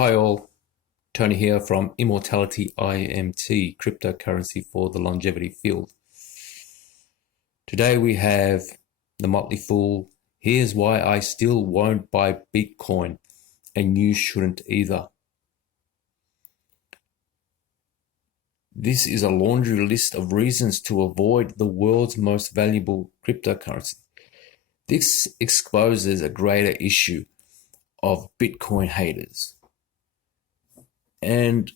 Hi all, Tony here from Immortality IMT, cryptocurrency for the longevity field. Today we have the Motley Fool. Here's why I still won't buy Bitcoin, and you shouldn't either. This is a laundry list of reasons to avoid the world's most valuable cryptocurrency. This exposes a greater issue of Bitcoin haters. And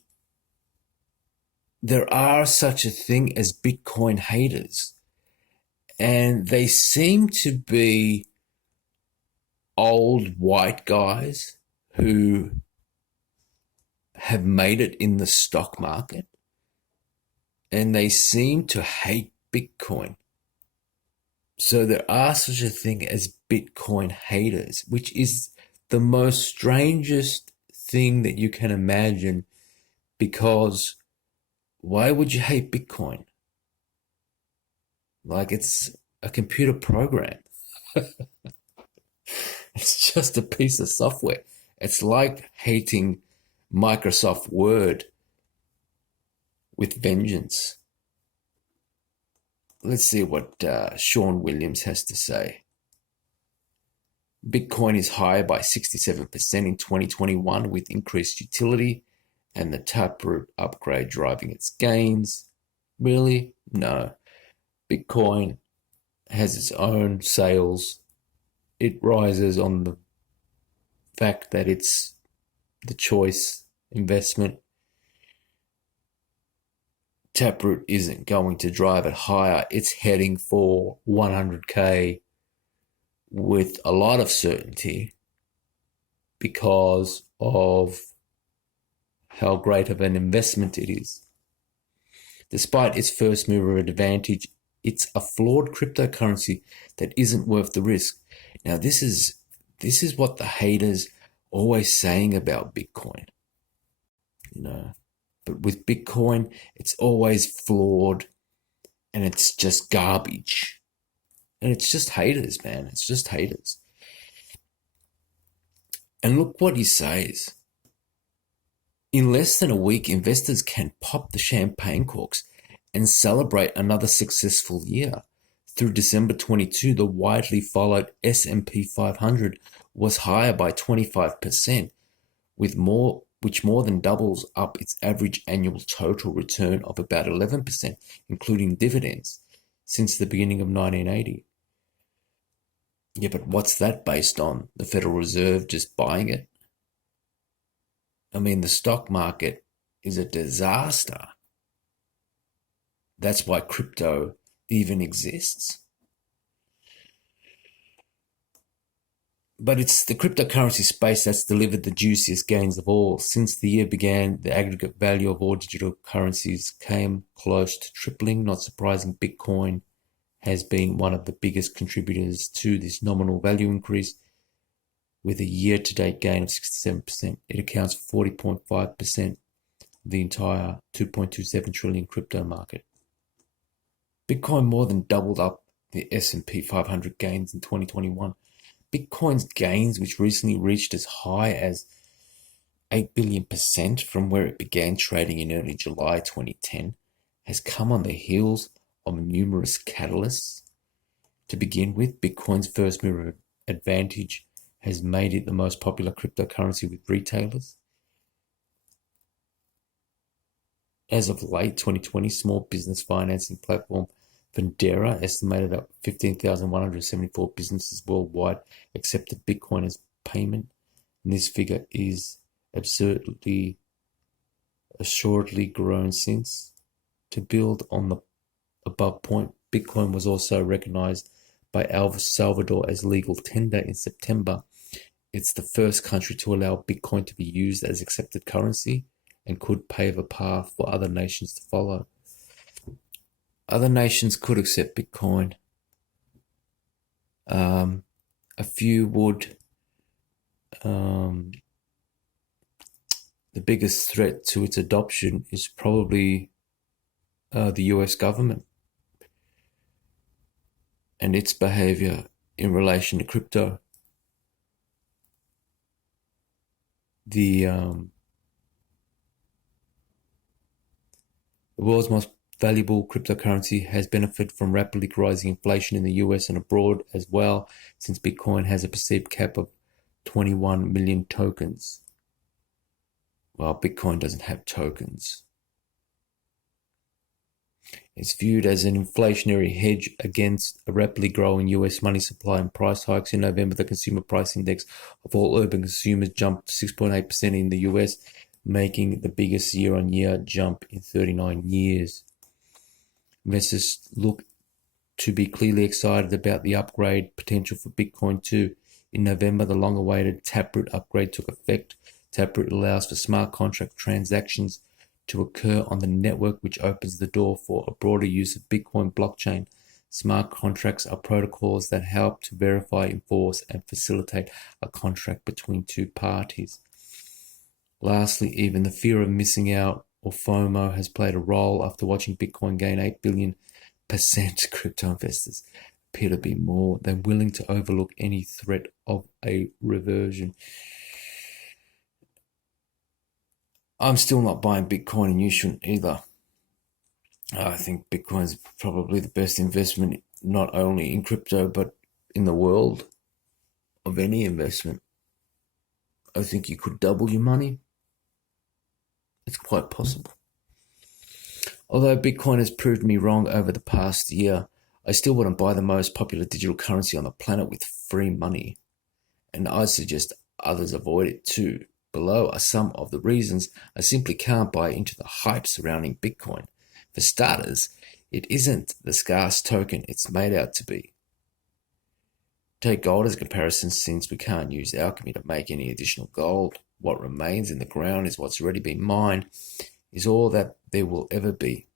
there are such a thing as Bitcoin haters, and they seem to be old white guys who have made it in the stock market, and they seem to hate Bitcoin. So there are such a thing as Bitcoin haters, which is the most strangest thing that you can imagine, because why would you hate Bitcoin? Like, it's a computer program. It's just a piece of software. It's like hating Microsoft Word with vengeance. Let's see what Sean Williams has to say. Bitcoin is higher by 67% in 2021 with increased utility and the Taproot upgrade driving its gains. Really? No. Bitcoin has its own sales. It rises on the fact that it's the choice investment. Taproot isn't going to drive it higher. It's heading for 100K with a lot of certainty because of how great of an investment it is. Despite its first mover advantage, it's a flawed cryptocurrency that isn't worth the risk. Now, this is what the haters always saying about Bitcoin. But with Bitcoin, it's always flawed and it's just garbage. And it's just haters, man. It's just haters. And look what he says. In less than a week, investors can pop the champagne corks and celebrate another successful year. Through December 22, the widely followed S&P 500 was higher by 25%, which more than doubles up its average annual total return of about 11%, including dividends, since the beginning of 1980. Yeah, but what's that based on? The Federal Reserve just buying it? I mean, the stock market is a disaster. That's why crypto even exists. But it's the cryptocurrency space that's delivered the juiciest gains of all. Since the year began, the aggregate value of all digital currencies came close to tripling. Not surprising, Bitcoin has been one of the biggest contributors to this nominal value increase, with a year-to-date gain of 67%. It accounts for 40.5% of the entire 2.27 trillion crypto market. Bitcoin more than doubled up the S&P 500 gains in 2021. Bitcoin's gains, which recently reached as high as 8 billion% from where it began trading in early July 2010, has come on the heels of numerous catalysts. To begin with, Bitcoin's first mover advantage has made it the most popular cryptocurrency with retailers. As of late 2020, small business financing platform Vendera estimated that 15,174 businesses worldwide accepted Bitcoin as payment, and this figure is assuredly grown since. To build on the above point, Bitcoin was also recognized by El Salvador as legal tender in September. It's the first country to allow Bitcoin to be used as accepted currency and could pave a path for other nations to follow. Other nations could accept Bitcoin. A few would. The biggest threat to its adoption is probably the US government and its behavior in relation to crypto. The The world's most valuable cryptocurrency has benefited from rapidly rising inflation in the US and abroad as well, since Bitcoin has a perceived cap of 21 million tokens. Well, Bitcoin doesn't have tokens. It's viewed as an inflationary hedge against a rapidly growing US money supply and price hikes. In November, the consumer price index of all urban consumers jumped 6.8% in the US, making the biggest year-on-year jump in 39 years. Investors look to be clearly excited about the upgrade potential for Bitcoin too. In November, the long-awaited Taproot upgrade took effect. Taproot allows for smart contract transactions to occur on the network, which opens the door for a broader use of Bitcoin blockchain. Smart contracts are protocols that help to verify, enforce, and facilitate a contract between two parties. Lastly, even the fear of missing out or FOMO has played a role. After watching Bitcoin gain 8 billion %, crypto investors appear to be more than willing to overlook any threat of a reversion. I'm still not buying Bitcoin, and you shouldn't either. I think Bitcoin is probably the best investment, not only in crypto, but in the world of any investment. I think you could double your money. It's quite possible. Although Bitcoin has proved me wrong over the past year, I still wouldn't buy the most popular digital currency on the planet with free money. And I suggest others avoid it too. Below are some of the reasons I simply can't buy into the hype surrounding Bitcoin. For starters, it isn't the scarce token it's made out to be. Take gold as a comparison, since we can't use alchemy to make any additional gold. What remains in the ground is what's already been mined, is all that there will ever be.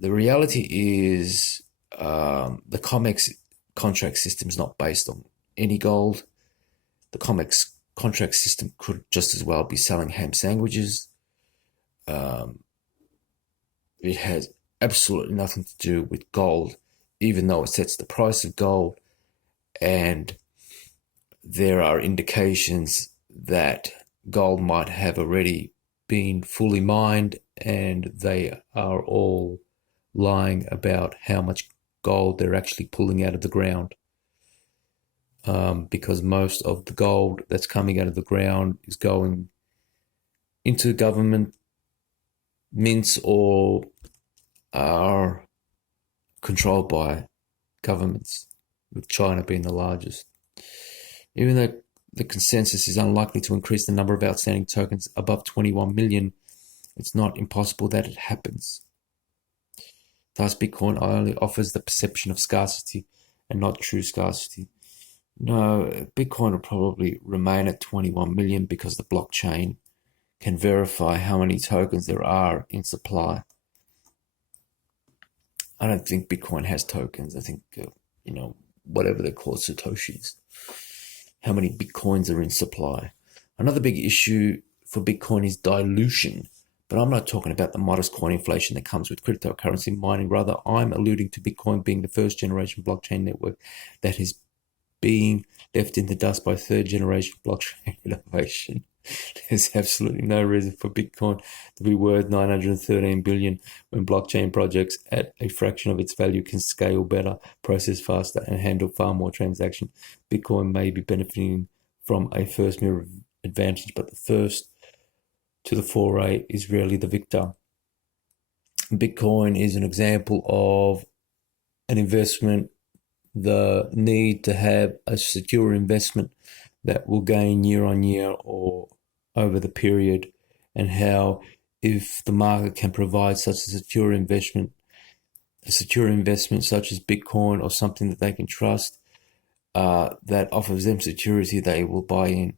The reality is the COMEX contract system is not based on any gold. The COMEX contract system could just as well be selling ham sandwiches. It has absolutely nothing to do with gold, even though it sets the price of gold. And there are indications that gold might have already been fully mined, and they are all lying about how much gold they're actually pulling out of the ground. Because most of the gold that's coming out of the ground is going into government mints or are controlled by governments, with China being the largest. Even though the consensus is unlikely to increase the number of outstanding tokens above 21 million, it's not impossible that it happens. Thus, Bitcoin only offers the perception of scarcity and not true scarcity. No, Bitcoin will probably remain at 21 million because the blockchain can verify how many tokens there are in supply. I don't think Bitcoin has tokens. I think, whatever they call it, Satoshis. How many Bitcoins are in supply? Another big issue for Bitcoin is dilution. But I'm not talking about the modest coin inflation that comes with cryptocurrency mining. Rather, I'm alluding to Bitcoin being the first generation blockchain network that is being left in the dust by third generation blockchain innovation. There's absolutely no reason for Bitcoin to be worth 913 billion when blockchain projects at a fraction of its value can scale better, process faster, and handle far more transactions. Bitcoin may be benefiting from a first mover advantage, but the first to the foray is rarely the victor. Bitcoin is an example of an investment, the need to have a secure investment that will gain year on year or over the period, and how if the market can provide such a secure investment such as Bitcoin or something that they can trust, that offers them security, they will buy in.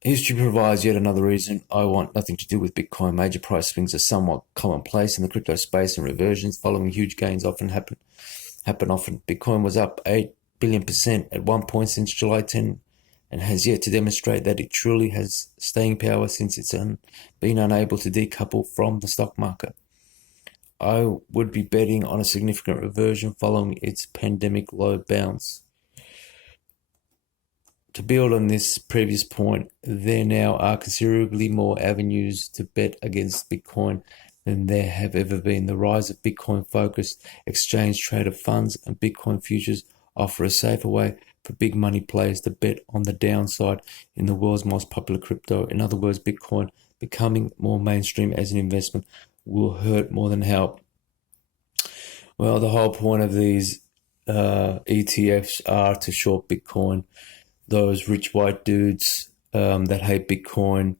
History provides yet another reason I want nothing to do with Bitcoin. Major price swings are somewhat commonplace in the crypto space, and reversions following huge gains often happen often. Bitcoin was up 8 billion % at one point since July 10 and has yet to demonstrate that it truly has staying power since it's been unable to decouple from the stock market. I would be betting on a significant reversion following its pandemic low bounce. to build on this previous point, there now are considerably more avenues to bet against Bitcoin than there have ever been. The rise of Bitcoin-focused exchange-traded funds and Bitcoin futures offer a safer way for big money players to bet on the downside in the world's most popular crypto. In other words, Bitcoin becoming more mainstream as an investment will hurt more than help. Well, the whole point of these ETFs are to short Bitcoin. Those rich white dudes that hate Bitcoin,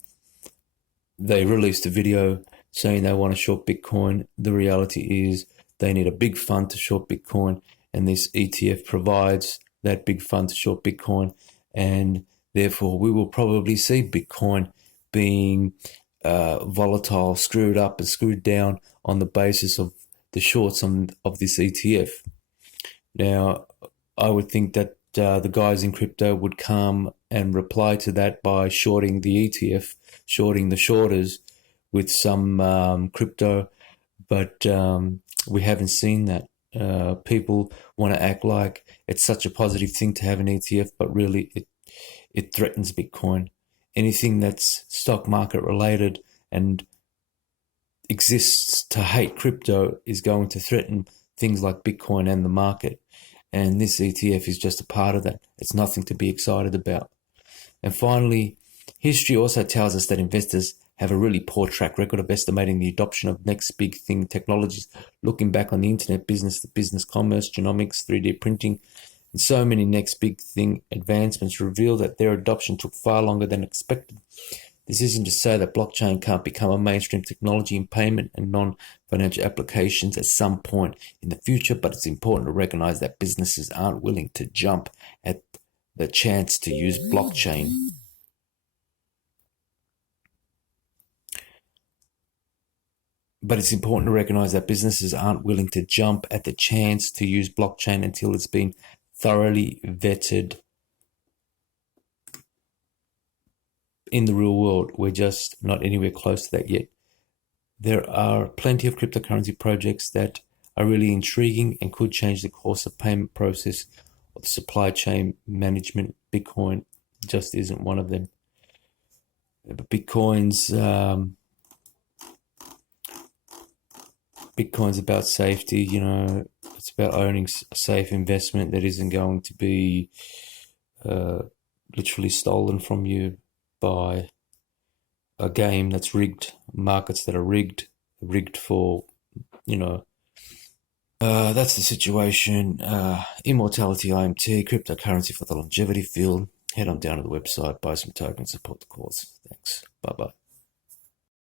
they released a video saying they want to short Bitcoin. The reality is they need a big fund to short Bitcoin, and this ETF provides that big fund to short Bitcoin, and therefore we will probably see Bitcoin being volatile, screwed up and screwed down on the basis of the shorts of this ETF. Now, I would think that the guys in crypto would come and reply to that by shorting the ETF, shorting the shorters with some crypto, but we haven't seen that. People want to act like it's such a positive thing to have an ETF, but really it threatens Bitcoin. Anything that's stock market related and exists to hate crypto is going to threaten things like Bitcoin and the market. And this ETF is just a part of that. It's nothing to be excited about. And finally, history also tells us that investors have a really poor track record of estimating the adoption of next big thing technologies. Looking back on the internet, business to business commerce, genomics, 3D printing, and so many next big thing advancements reveal that their adoption took far longer than expected. This isn't to say that blockchain can't become a mainstream technology in payment and non-financial applications at some point in the future, but it's important to recognize that businesses aren't willing to jump at the chance to use blockchain. But it's important to recognize that businesses aren't willing to jump at the chance to use blockchain until it's been thoroughly vetted in the real world. We're just not anywhere close to that yet. There are plenty of cryptocurrency projects that are really intriguing and could change the course of payment process or the supply chain management. Bitcoin just isn't one of them. But Bitcoin's about safety. It's about owning a safe investment that isn't going to be literally stolen from you by a game that's rigged, markets that are rigged for, that's the situation. Immortality IMT, cryptocurrency for the longevity field. Head on down to the website, buy some tokens, support the cause. Thanks. Bye-bye.